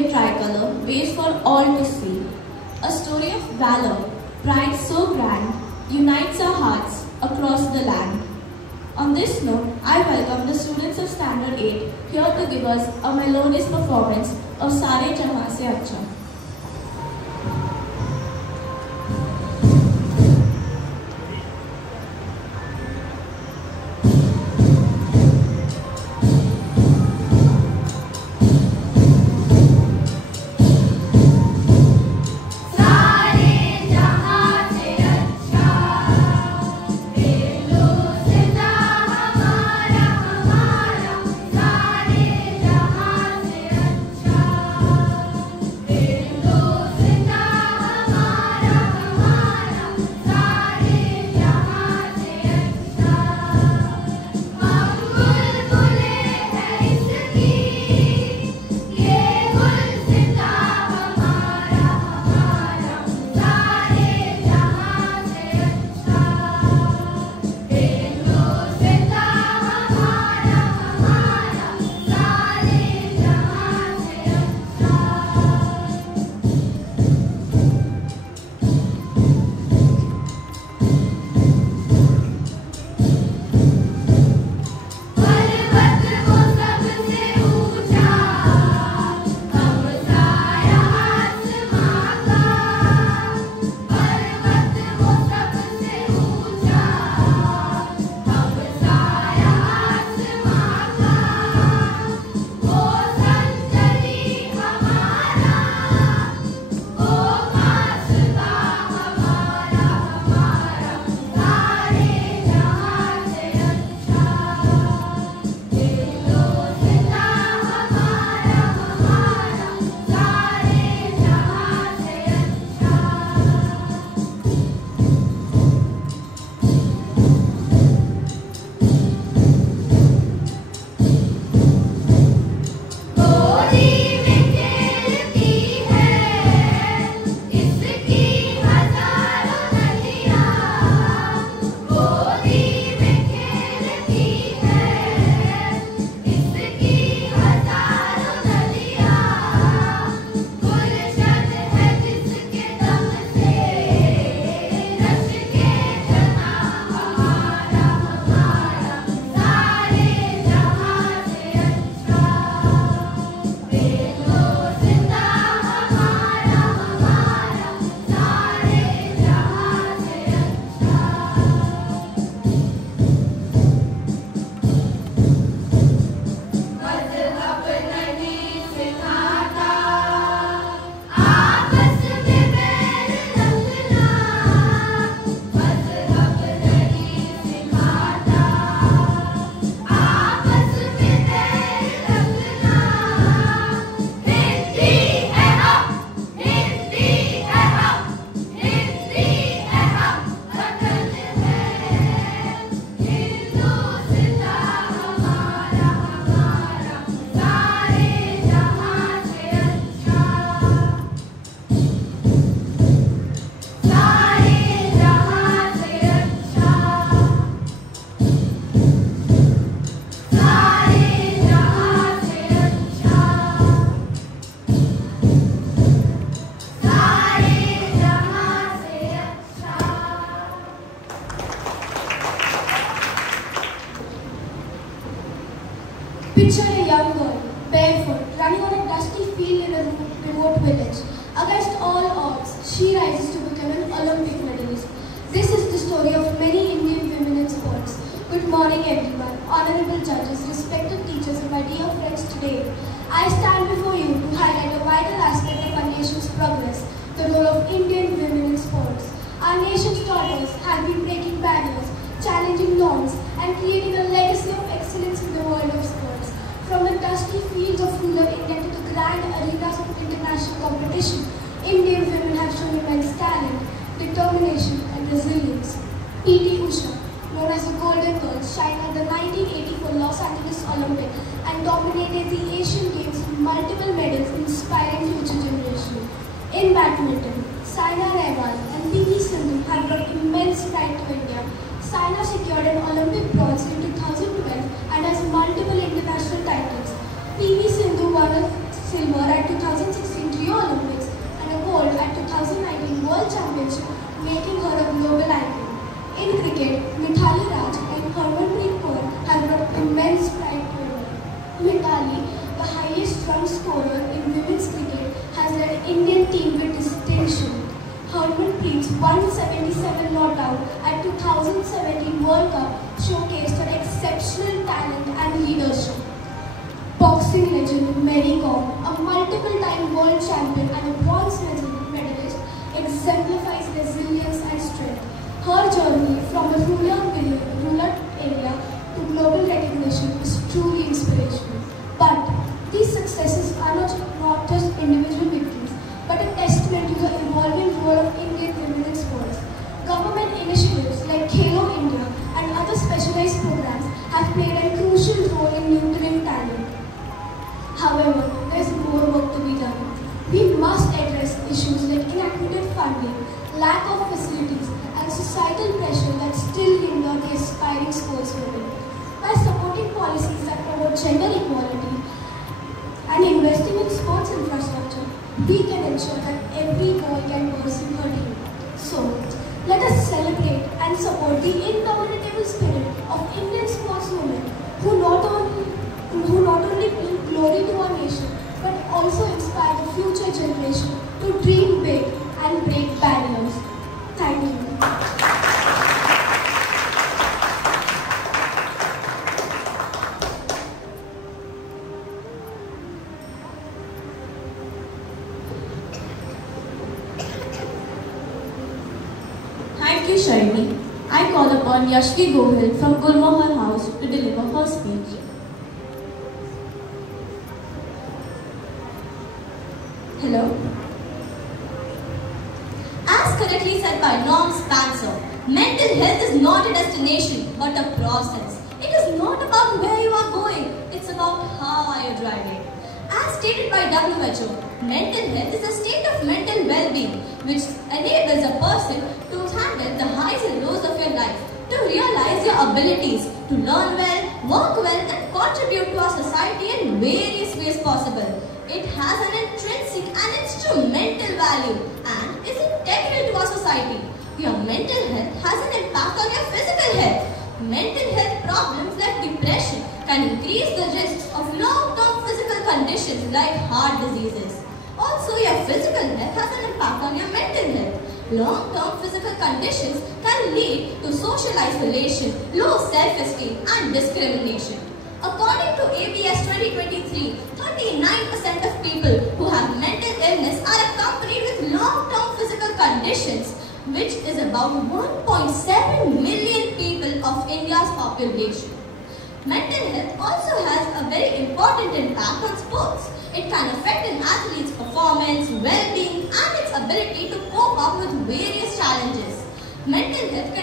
Indian tricolor waves for all to see. A story of valor, pride so grand, unites our hearts across the land. On this note, I welcome the students of Standard 8 here to give us a melodious performance of Sare Jahan Se Acha. Picture a young girl, barefoot, running on a dusty field in a remote village. Against all odds, she rises to become an Olympic medalist. This is the story of many Indian women in sports. Good morning everyone, honorable judges, respected teachers and my dear friends today. I stand before you to highlight a vital aspect of our nation's progress, the role of Indian women in sports. Our nation's daughters have been breaking barriers, challenging norms and creating a legacy of excellence in the world of sports. From the dusty fields of rural India to the grand arenas of international competition, Indian women have shown immense talent, determination and resilience. P.T. Usha, known as the Golden Girl, shined at the 1984 Los Angeles Olympics and dominated the Asian Games with multiple medals inspiring future generations. In badminton, Saina Nehwal and P.V. Sindhu have brought immense pride to India. Saina secured an Olympic bronze in 2012 and has multiple international titles. P.V. Sindhu won a silver at 2016 World Championship, making her a global icon. In cricket, Mithali Raj and Harmanpreet Kaur have brought immense pride to India. Mithali, the highest run scorer in women's cricket, has led Indian team with distinction. Harmanpreet's 177 not out at 2017 World Cup showcased her exceptional talent and leadership. Boxing legend Mary Kom, a multiple-time world champion and a bronze medalist, exemplifies resilience and strength. Her journey from a rural area to global recognition is truly inspirational. But these successes are not just individual victories, but a testament to the evolving role of Indian women in sports. Government initiatives like Khelo India and other specialized programs have played a crucial role in nurturing talent. However, there is more work to be done. We must address issues like inadequate funding, lack of facilities, and societal pressure that still hinder the aspiring sportswomen. By supporting policies that promote gender equality and investing in sports infrastructure, we can ensure that every girl can pursue her dream. So, let us celebrate and support the indomitable spirit of Indian sportswomen who not only bring glory to our nation, but also inspire the future generation to dream big and break barriers. Thank you. Thank you, Sharni. I call upon Yashvi Gohil from Gulmohar House to deliver her speech. Hello. As correctly said by Norm Spencer, mental health is not a destination but a process. It is not about where you are going, it's about how are you driving. As stated by WHO, mental health is a state of mental well-being which enables a person to handle the highs and lows of your life, to realize your abilities, to learn well, work well and contribute to our society in various ways possible. It has an intrinsic and instrumental value and is integral to our society. Your mental health has an impact on your physical health. Mental health problems like depression can increase the risk of long-term physical conditions like heart diseases. Also, your physical health has an impact on your mental health. Long-term physical conditions can lead to social isolation, low self-esteem and discrimination. According to ABS 2023, 39% of people who have mental illness are accompanied with long-term physical conditions, which is about 1.7 million people of India's population. Mental health also has a very important impact on sports. It can affect an athlete's performance, well-being and its ability to cope up with various challenges. Mental health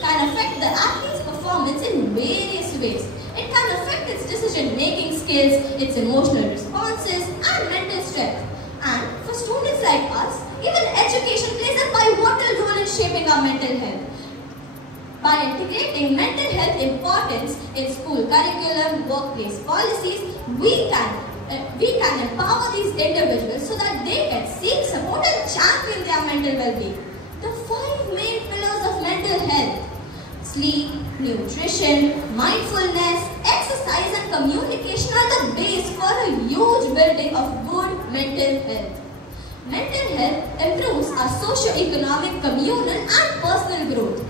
can affect the athlete's performance in various ways. It can affect its decision-making skills, its emotional responses and mental strength. And for students like us, even education plays a pivotal role in shaping our mental health. By integrating mental health importance in school curriculum, workplace policies, we can empower these individuals so that they can seek support and champion their mental well-being. The 5 main pillars of mental health: sleep, nutrition, mindfulness, exercise and communication are the base for a huge building of good mental health. Mental health improves our socio-economic, communal and personal growth.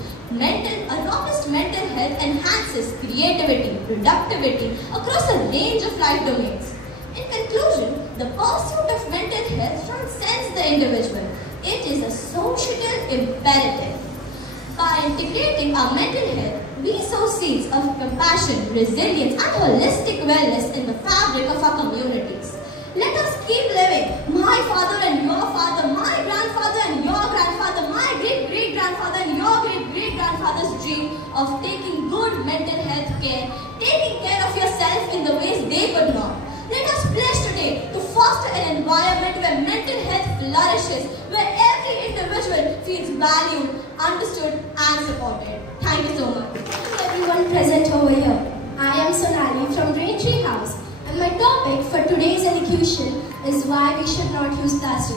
Robust mental health enhances creativity, productivity across a range of life domains. In conclusion, the pursuit of mental health transcends the individual. It is a societal imperative. By integrating our mental health, we sow seeds of compassion, resilience and holistic wellness in the fabric of our communities. Let us keep living. My father and your father, my grandfather and your grandfather, my great-great-grandfather and your great-great-grandfather's dream of taking good mental health care, taking care of yourself in the ways they could not. Let us pledge today to foster an environment where mental health flourishes, where every individual feels valued, understood and supported. Thank you so much. To everyone present over here. I am Sonali from Braintree House. And my topic for today's elocution is why we should not use plastic.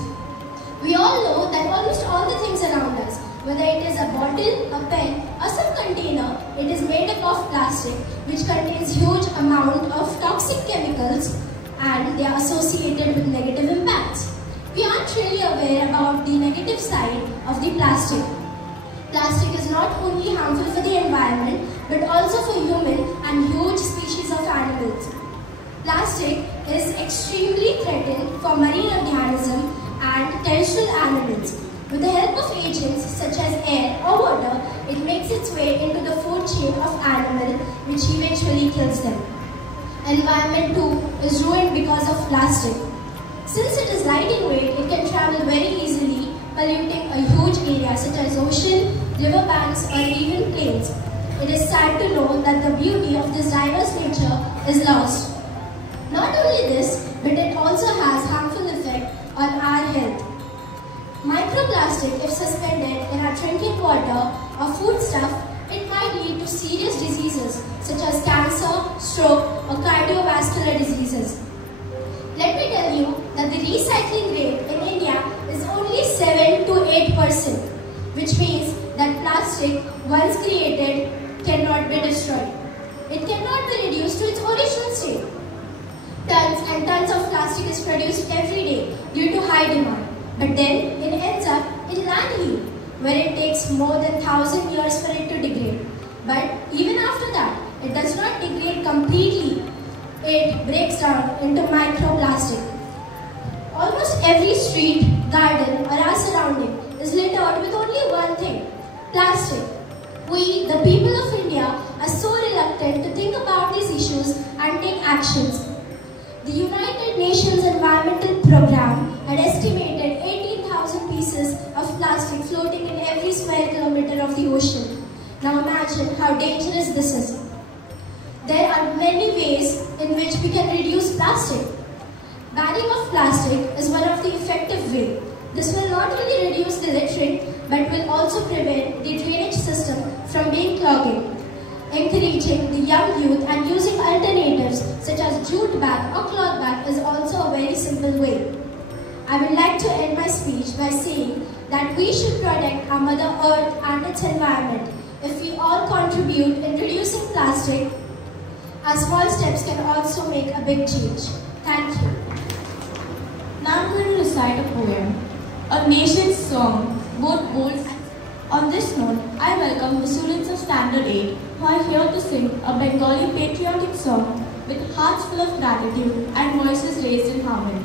We all know that almost all the things around us, whether it is a bottle, a pen or some container, it is made up of plastic which contains huge amount of toxic chemicals and they are associated with negative impacts. We aren't really aware about the negative side of the plastic. Plastic is not only harmful for the environment but also for human and huge species of animals. Plastic is extremely threatened for marine organisms and terrestrial animals. With the help of agents such as air or water, it makes its way into the food chain of animals, which eventually kills them. Environment too is ruined because of plastic. Since it is light in weight, it can travel very easily, polluting a huge area such as ocean, riverbanks or even plains. It is sad to know that the beauty of this diverse nature is lost. Not only this, but it also has harmful effect on our health. Microplastic, if suspended in our drinking water or foodstuff, it might lead to serious diseases such as cancer, stroke or cardiovascular diseases. Let me tell you that the recycling rate in India is only 7 to 8%, which means that plastic, once created, cannot be destroyed. It cannot be reduced to its original state. Tons and tons of plastic is produced every day due to high demand. But then it ends up in landfill, where it takes more than 1,000 years for it to degrade. But even after that, it does not degrade completely. It breaks down into microplastic. Almost every street, garden or our surrounding is littered with only one thing: plastic. We, the people of India, are so reluctant to think about these issues and take actions. The United Nations Environmental Programme had estimated 18,000 pieces of plastic floating in every square kilometer of the ocean. Now imagine how dangerous this is. There are many ways in which we can reduce plastic. Banning of plastic is one of the effective ways. This will not only reduce the littering but will also prevent the drainage system from being clogging. Encouraging the young youth and using alternatives such as jute bag or cloth bag is also a very simple way. I would like to end my speech by saying that we should protect our Mother Earth and its environment. If we all contribute in reducing plastic, our small steps can also make a big change. Thank you. Now I'm going to recite a poem, a nation's song, both bold and... On this note, I welcome the students of Standard 8 who are here to sing a Bengali patriotic song with hearts full of gratitude and voices raised in harmony.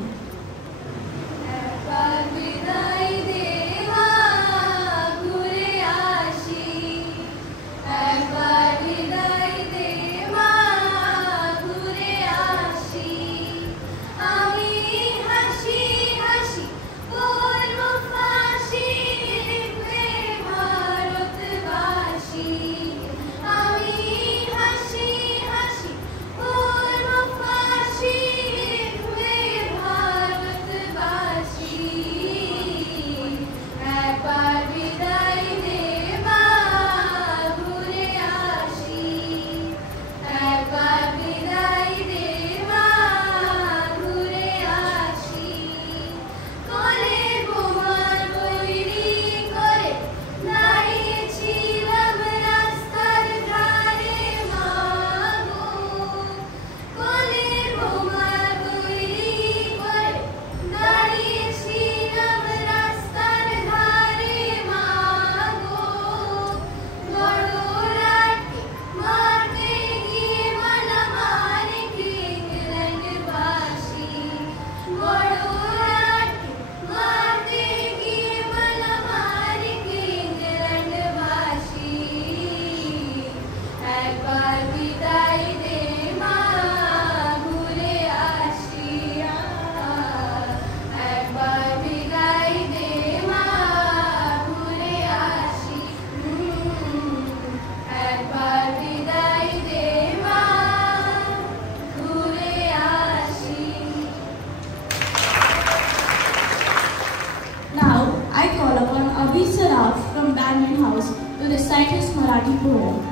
From Diamond House to recite his Marathi poem.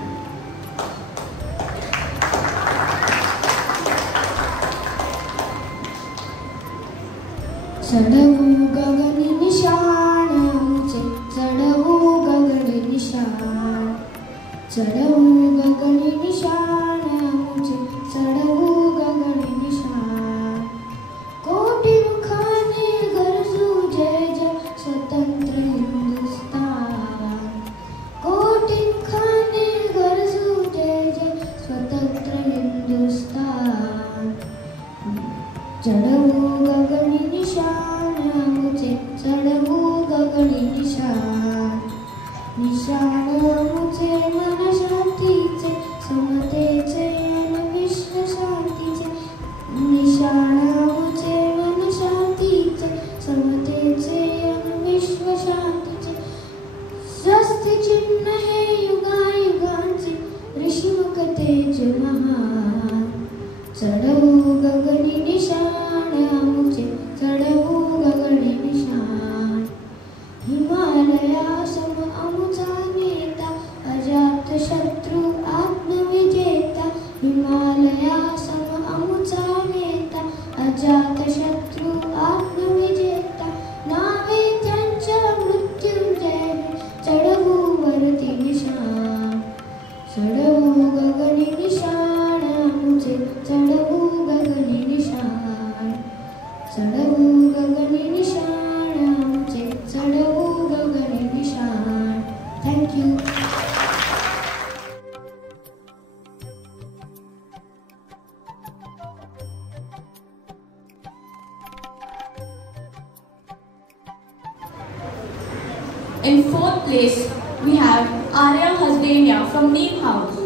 चढवू गगनी निशाण आमचे, चढवू गगनी निशाण, चढवू गगनी निशाण आमचे, चढवू गगनी निशाण. कोटी मुखाने गरजू जय जय स्वतंत्र हिंदुस्तान, कोटी मुखाने गरजू जय जय स्वतंत्र हिंदुस्तान. चढवू गगनी निशाण आमचे, चढवू गगनी निशाण, निशाण आमचे मन शांतीचे, समतेचे आणि विश्व शांतीचे, निशाण आमचे मन शांतीचे, समतेचे आणि विश्व शांतीचे. स्वस्ति चिन्ह हे युगायुगांचे, ऋषिमुखतेचे महान. चढवू गगनी निशाण आमचे, चढवू गगनी निशाण. हिमालयासम आमचा नेता, अजात शत्रू आत्मविजेता. हिमालयासम आमचा नेता, अजात शत्रू आत्मविजेता. नावे त्यांच्या मृत्युंजय, चढवू वरती निशाण. चढवू गगनी निशाण आमचे, चढवू गगनी निशाण, चढवू गगनी निशाण आमचे, चढवू गगनी निशाण. Thank you. In fourth place, we have Arya Hasdenia from Neem House.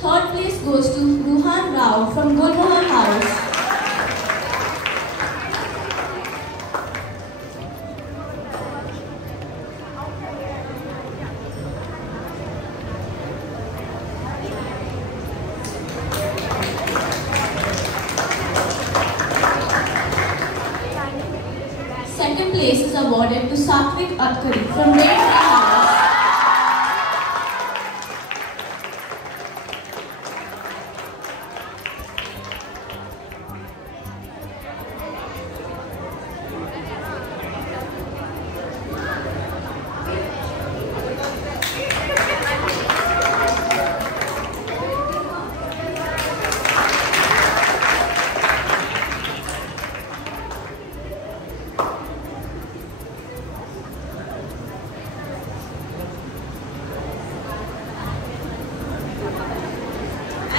Third place goes to Ruhan Rao from Gulmohar House. Second place is awarded to Satvik Atkari from Raintree House.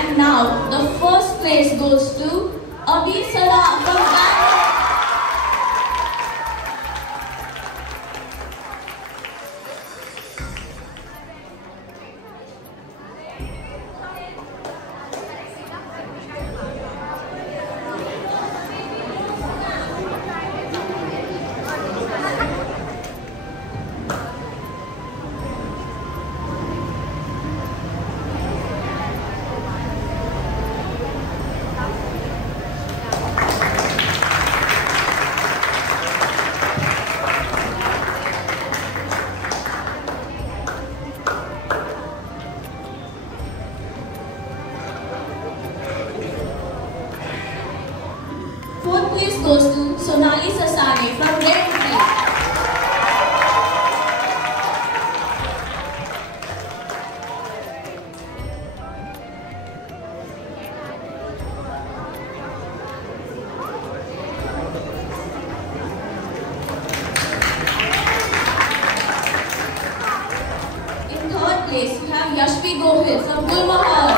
And now the first place goes to Abhi Sada from Bangalore. Fourth place goes to Sonali Sasane from Raintree. In third place, we have Yashvi Gohil from Gulmohar.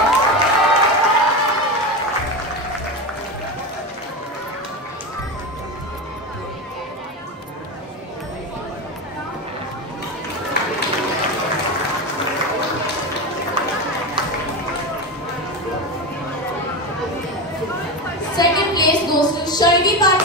Second place goes to Sharvi Patil